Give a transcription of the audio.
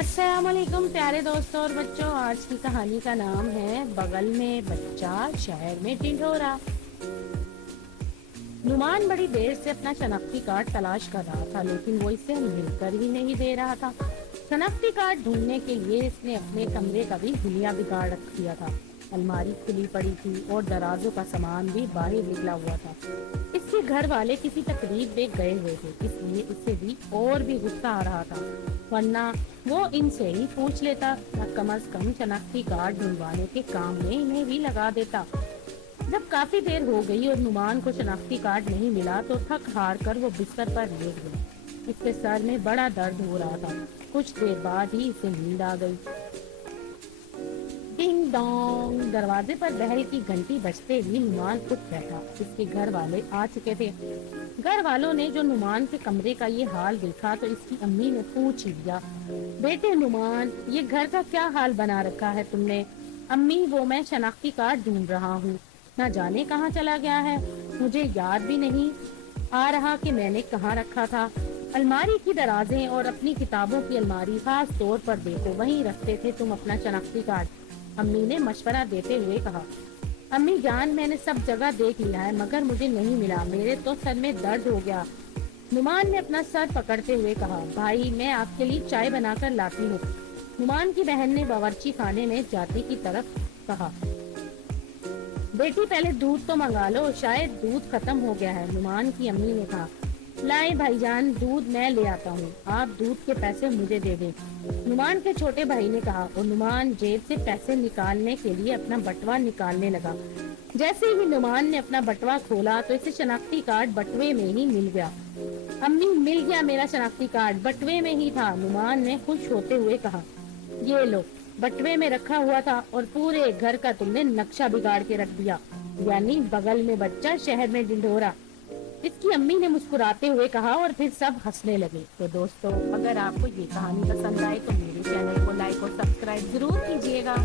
अस्सलाम वालेकुम प्यारे दोस्तों और बच्चों। आज की कहानी का नाम है बगल में बच्चा शहर में ढिंढोरा। नुमान बड़ी देर से अपना शनाख्ती कार्ड तलाश कर रहा था, लेकिन वो इसे मिलकर ही नहीं दे रहा था। शनाख्ती कार्ड ढूंढने के लिए इसने अपने कमरे का भी हुलिया बिगाड़ रख दिया था। अलमारी खुली पड़ी थी और दराजों का सामान भी बाहर निकला हुआ था। इसके घर वाले किसी तकरीब में गए हुए थे, इसलिए इसे भी और भी गुस्सा आ रहा था। वरना वो इनसे ही पूछ लेता या कम से कम शनाख्ती कार्ड ढूंढवाने के काम में इन्हें भी लगा देता। जब काफी देर हो गई और नुमान को शनाख्ती कार्ड नहीं मिला तो थक हार कर वो बिस्तर पर लेट गया। इसके सर में बड़ा दर्द हो रहा था। कुछ देर बाद ही इसे नींद आ गई। डिंग डोंग, दरवाजे पर बहल की घंटी बजते ही नुमान उठ बैठा। इसके घर वाले आ चुके थे। घर वालों ने जो नुमान के कमरे का ये हाल देखा तो इसकी अम्मी ने पूछ ही दिया, बेटे नुमान, ये घर का क्या हाल बना रखा है तुमने? अम्मी, वो मैं शनाख्ती कार्ड ढूंढ रहा हूँ, ना जाने कहाँ चला गया है। मुझे याद भी नहीं आ रहा कि मैंने कहाँ रखा था। अलमारी की दराजें और अपनी किताबों की अलमारी खास तौर पर देखो, वहीं रखते थे तुम अपना शनाख्ती कार्ड, अम्मी ने मशवरा देते हुए कहा। अम्मी जान, मैंने सब जगह देख लिया है मगर मुझे नहीं मिला, मेरे तो सर में दर्द हो गया। नुमान ने अपना सर पकड़ते हुए कहा, भाई मैं आपके लिए चाय बनाकर लाती हूँ। नुमान की बहन ने बावर्ची खाने में जाती की तरफ कहा, बेटी पहले दूध तो मंगा लो, शायद दूध खत्म हो गया है। नुमान की अम्मी ने कहा, लाए भाईजान, दूध मैं ले आता हूँ, आप दूध के पैसे मुझे दे दें। नुमान के छोटे भाई ने कहा और नुमान जेब से पैसे निकालने के लिए अपना बटवा निकालने लगा। जैसे ही नुमान ने अपना बटवा खोला तो इसे शनाख्ती कार्ड बटवे में ही मिल गया। अम्मी, मिल गया मेरा शनाख्ती कार्ड, बटवे में ही था, नुमान ने खुश होते हुए कहा। ये लो, बटवे में रखा हुआ था और पूरे घर का तुमने नक्शा बिगाड़ के रख दिया, यानी बगल में बच्चा शहर में ढिंढोरा, इसकी अम्मी ने मुस्कुराते हुए कहा और फिर सब हंसने लगे। तो दोस्तों, अगर आपको ये कहानी पसंद आए तो मेरे चैनल को लाइक और सब्सक्राइब जरूर कीजिएगा।